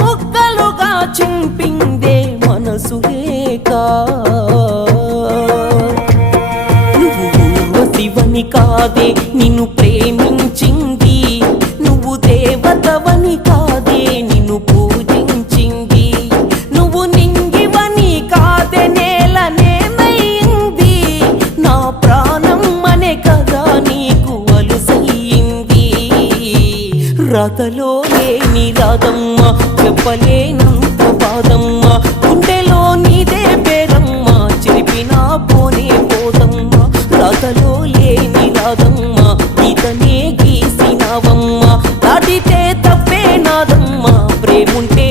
మొక్కలుగా చింపిందే మనసు నువ్వు శివని కాదే నిన్ను ప్రేమించ రాతలోనే నీ రాదమ్మ చెప్పలేనంత పాదమ్మ గుండెలో నీదే పేరమ్మ చెరిపినా పోనే పోదమ్మ. రాతలో లేని రాదమ్మ ఈతనే గీసినావమ్మ. దాటితే తప్పే నాదమ్మ ప్రేముంటే